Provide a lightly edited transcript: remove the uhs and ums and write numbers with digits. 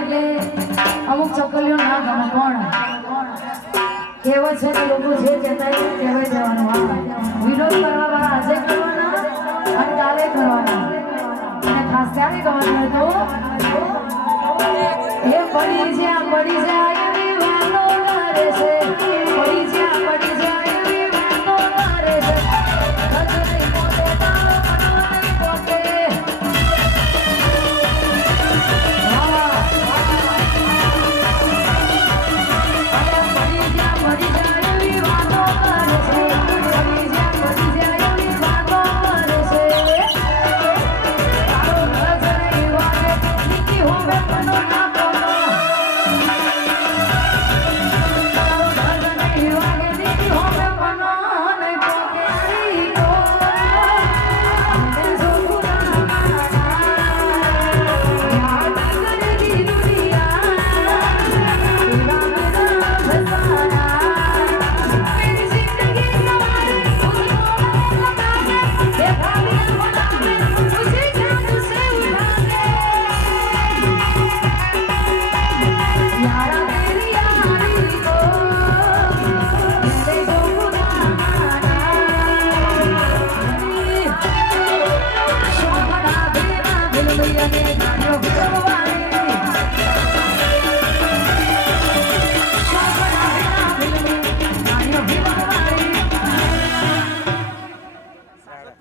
એટલે અમુક છોકરીઓ ના ગમે પણ કહેવત છે કે લોકો જે કહેતા હોય કહેવાય જવાનું. વિરોધ કરવા વાળા આજે કરવાના અને કાલે કરવાના. અને ખાસ ત્યારે કરવાનું તો એ પડી જાય એવી વાતો કરે છે. પડી જાય એવી વાતો કરે છે. પડી જાય એવી વાતો કરે છે.